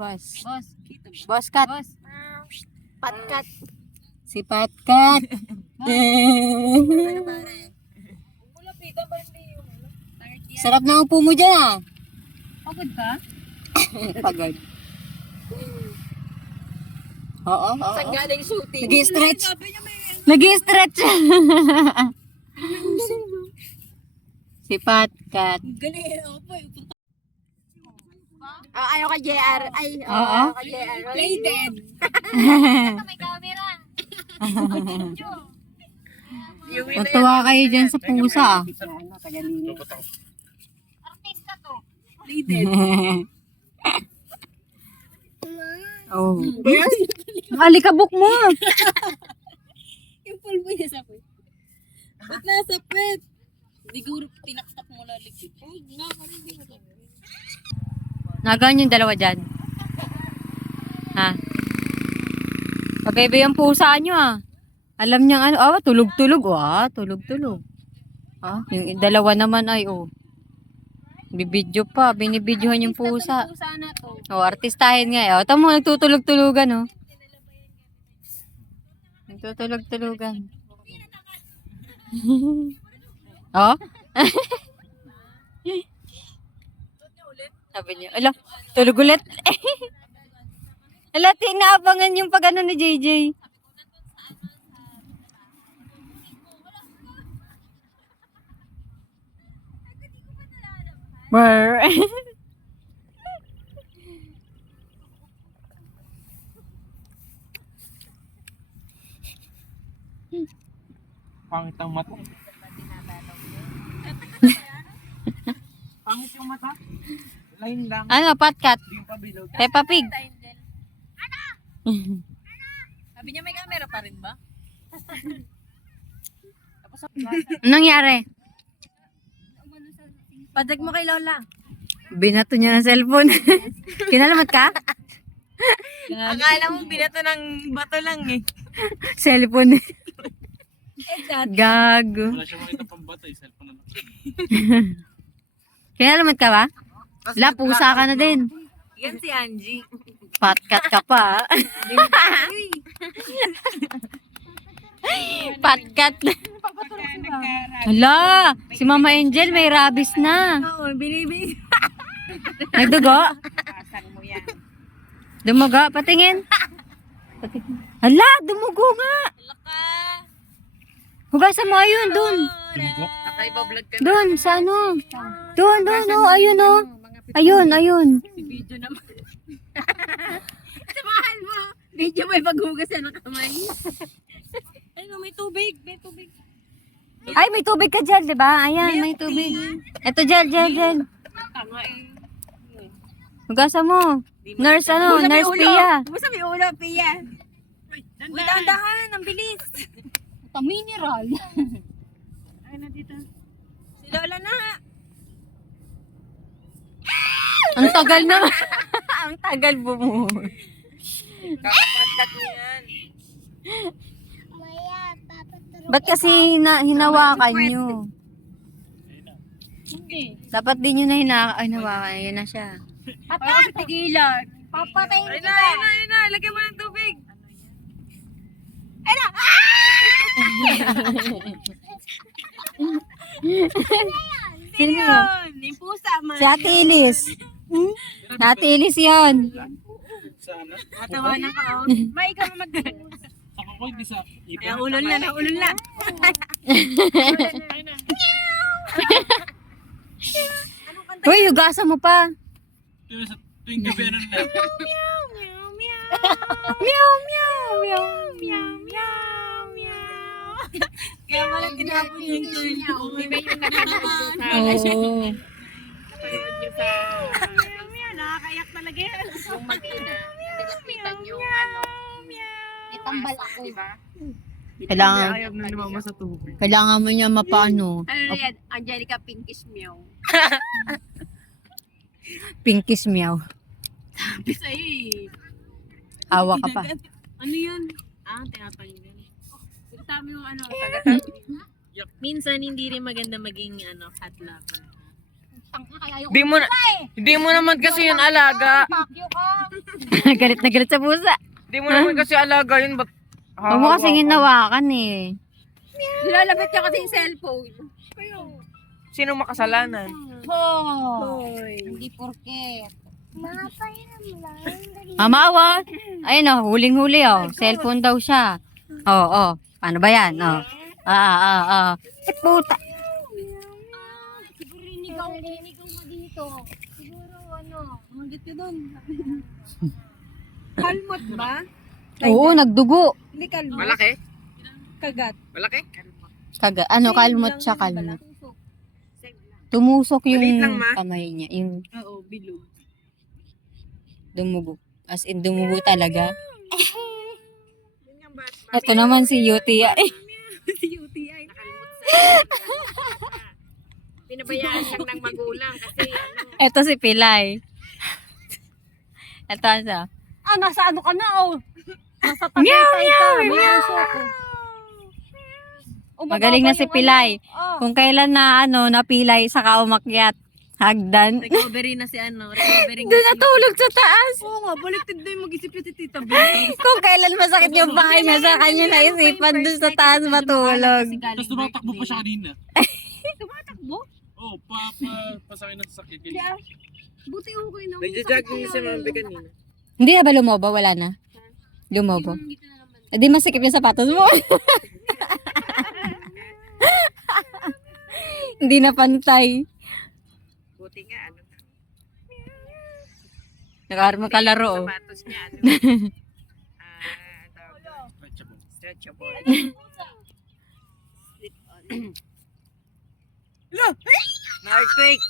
Boss. Boss. Boss cat. Boss. Patkat. Si Patkat. Sarap na upo mo dyan ah. Pagod ka? Pagod. Oo. Saan galing shooting? Nag-i-stretch. Nag-i-stretch. Si Patkat. Galing. Opo. Ayaw ka JR. Ay, Oo. ayaw ka JR. Plated. May camera. Natuwa kayo dyan sa pusa ah. Artista to. Oh. Alikabok mo. Yung pulbo niya sa pwet. Ba't nasa pwet? Siguro tinaktak mo na likid. Ay, hindi mo Nagaan yung dalawa dyan. Ha? Pagkaiba yung pusa nyo ah. Alam niyang ano, tulog-tulog. Tulog-tulog. Yung dalawa naman ay bibidyo pa, binibidyohan yung pusa. Pusa na to. Artistahin nga eh. Tamo, nagtutulog-tulugan Nagtutulog-tulugan. Sabi niya, ala, tulog ulit. Ala, tinaabangan yung pag ni JJ. Brr. Pangit ang mata. Pangit yung mata. Line lang. Ano, Patkat? Yung pabilog. Peppa Pig. Sabi niya may camera pa rin ba? Anong nangyari? Padag mo kay Lola. Binato niya ng cellphone. Kinalamat ka? Akala mo binato ng bato lang eh. Cellphone. Exact. Gago. Wala siya makita pang bata. Cellphone na lang. Kinalamat ka ba? La, pusa ka na din. Yan si Angie. Patkat ka pa. Patkat. Hala, si Mama Angel may rabies na. Oo, binibig. Nagdugo? Pasan mo yan. Dumugo? Patingin. Hala, dumugo nga. Laka. Hugasan mo, ayun, dun. Nakaiba vlog ka. Dun, sa ano? Dun, ayun, Ayun. Si video naman. Samahan mo. Video may paghugasan ng kamay. Ayun, may tubig. May tubig. Ay, may tubig ka dyan, di ba? Ayan, may tubig. Ito, dyan. Tama eh. Hugasan mo. Nurse, Nurse Pia. Basta may ulo, Pia. Uy, dahan-dahan. Ang bilis. Ito, mineral. Ay, na dito. Si Lola na. Ang tagal naman. Ang tagal bumuhol. Kakapatat mo yan. Ba't kasi hinawakan nyo? Hindi. Dapat din nyo na hinawakan. Yun na siya. Para sa tigilan. Papatayin Ayun kita. na. Lagyan mo ng tubig. Sino mo? Yun. Yung pusa man. Si Ate Ilis. Si Ate Ilis yun. Sana. Natawanan ka oh. May ikaw mag... Ako ko hindi sa ipon. Kaya ulol na. Uy, hugasan mo pa. Tuwing gabi ano na. Kaya walang tinapon yung turn niya. Di ba yung nakanood sa... Oo. Nakanood niyo sa... Nakakayak talaga yan. Yung mag-ina. Nilapitan yung ano. Itambal ako. Diba? Kailangan, Ayaw na lumama sa tubig. kailangan mo niya mapaano. Ano na yan? Angelica Pinkish Meow. Pinkish meow. Sabi sa'yo eh. Awa ka pa. Ano yun? Tinatanggal. Sabi mo ano, taga-tabi. Minsan hindi rin maganda maging cat lover. Di mo naman kasi yun alaga. Pakyo ka. Galit na galit sa pusa. Hindi mo naman kasi alaga yun, ba't Huwag mo kasing hinawakan eh. Nilalabit niya kasi yung cellphone. Sino makasalanan? Hoy. Hindi porket. Mamawa. Ayun oh, huling-huli oh. Cellphone daw siya. Oh. Paano ba yan? Oh. Eh, puta. Siguro inigaw ka dito. Siguro ano. Magit ka doon. Kalmot ba? Oo, nagdugo. Hindi kalmot. Malaki? Kagat. Malaki? Kalmot siya, kalmot. Tumusok yung Maliit lang, ma. kamay niya. Yung Oo, bilog. dumugo. As in, dumugo talaga. Yun nga ba? Ito naman si UTI. UTI. Pinabayaan siyang ng magulang kasi ano. Ito si Pilay. Ito siya. Ah, nasa ano ka na, oh. Nasa tagaytay ka. May puso ko. Magaling na si Pilay. Kung kailan na napilay sa umakyat. Hagdan. Recovery na si ano. Recovery Doon natulog sa taas. Oo nga, baliktad na yung mag-isip niya si Tita Bea. Kung kailan masakit yung paa niya sa kanya naisipan doon sa taas matulog. Tapos tumatakbo pa siya kanina. Tumatakbo? Oo, pasakay na sa sakit. Hindi ah. Buti okay na. Nagja-jogging si Mami kanina. Hindi na ba lumobo? Wala na? Lumobo. Hindi masikip yung sapatos mo. Hindi na pantay. Buti nga, ano. Nakaharap kalaro. Oh. Sapatos niya, ano. Ang tawag doon. Stretchable. Stretchable. Na-earthquake!